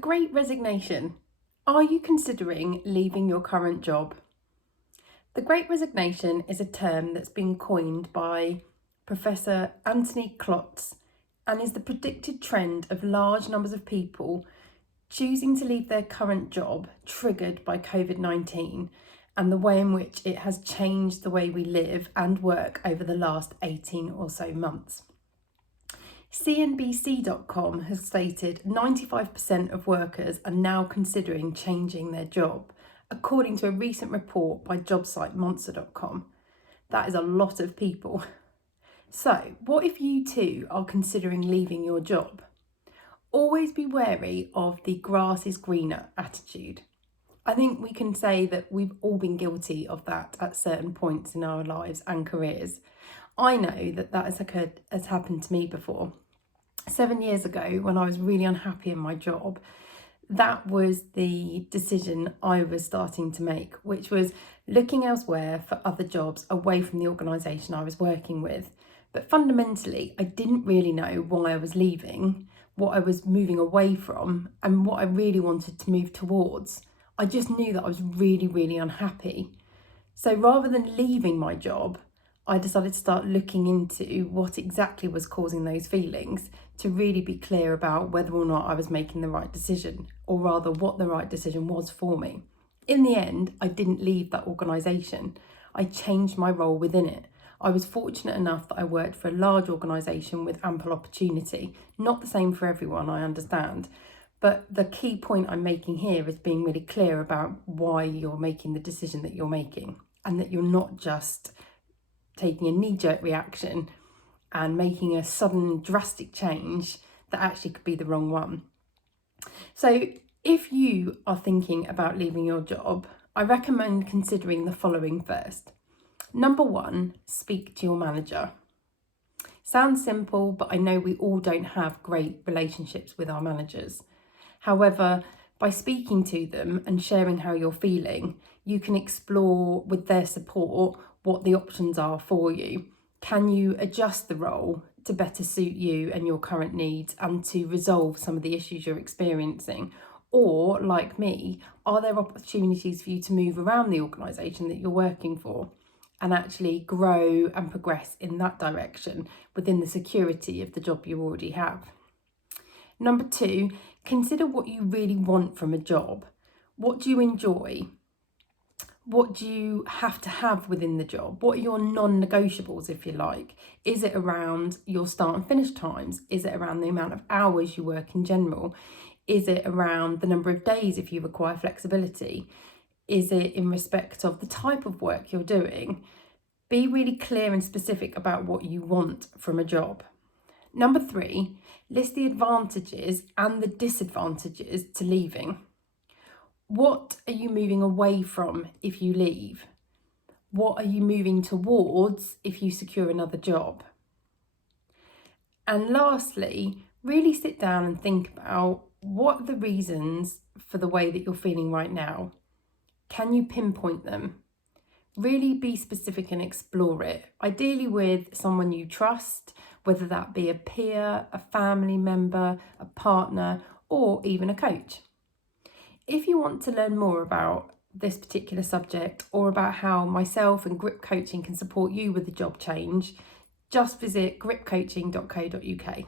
Great Resignation. Are you considering leaving your current job? The Great Resignation is a term that's been coined by Professor Anthony Klotz and is the predicted trend of large numbers of people choosing to leave their current job triggered by COVID-19 and the way in which it has changed the way we live and work over the last 18 or so months. CNBC.com has stated 95% of workers are now considering changing their job, according to a recent report by job site Monster.com. That is a lot of people. So, what if you too are considering leaving your job? Always be wary of the grass is greener attitude. I think we can say that we've all been guilty of that at certain points in our lives and careers. I know that has happened to me before. 7 years ago, when I was really unhappy in my job, that was the decision I was starting to make, which was looking elsewhere for other jobs away from the organisation I was working with. But fundamentally, I didn't really know why I was leaving, what I was moving away from, and what I really wanted to move towards. I just knew that I was really, really unhappy. So rather than leaving my job, I decided to start looking into what exactly was causing those feelings to really be clear about whether or not I was making the right decision, or rather what the right decision was for me. In the end, I didn't leave that organisation. I changed my role within it. I was fortunate enough that I worked for a large organisation with ample opportunity. Not the same for everyone, I understand. But the key point I'm making here is being really clear about why you're making the decision that you're making, and that you're not just taking a knee-jerk reaction and making a sudden drastic change that actually could be the wrong one. So if you are thinking about leaving your job, I recommend considering the following first. Number one, speak to your manager. Sounds simple, but I know we all don't have great relationships with our managers. However, by speaking to them and sharing how you're feeling, you can explore with their support what the options are for you. Can you adjust the role to better suit you and your current needs and to resolve some of the issues you're experiencing? Or, like me, are there opportunities for you to move around the organisation that you're working for and actually grow and progress in that direction within the security of the job you already have? Number two, consider what you really want from a job. What do you enjoy? What do you have to have within the job? What are your non-negotiables, if you like? Is it around your start and finish times? Is it around the amount of hours you work in general? Is it around the number of days if you require flexibility? Is it in respect of the type of work you're doing? Be really clear and specific about what you want from a job. Number three, list the advantages and the disadvantages to leaving. What are you moving away from if you leave? What are you moving towards if you secure another job? And lastly, really sit down and think about what are the reasons for the way that you're feeling right now. Can you pinpoint them? Really be specific and explore it, ideally with someone you trust, whether that be a peer, a family member, a partner, or even a coach. If you want to learn more about this particular subject or about how myself and Grip Coaching can support you with the job change, just visit gripcoaching.co.uk.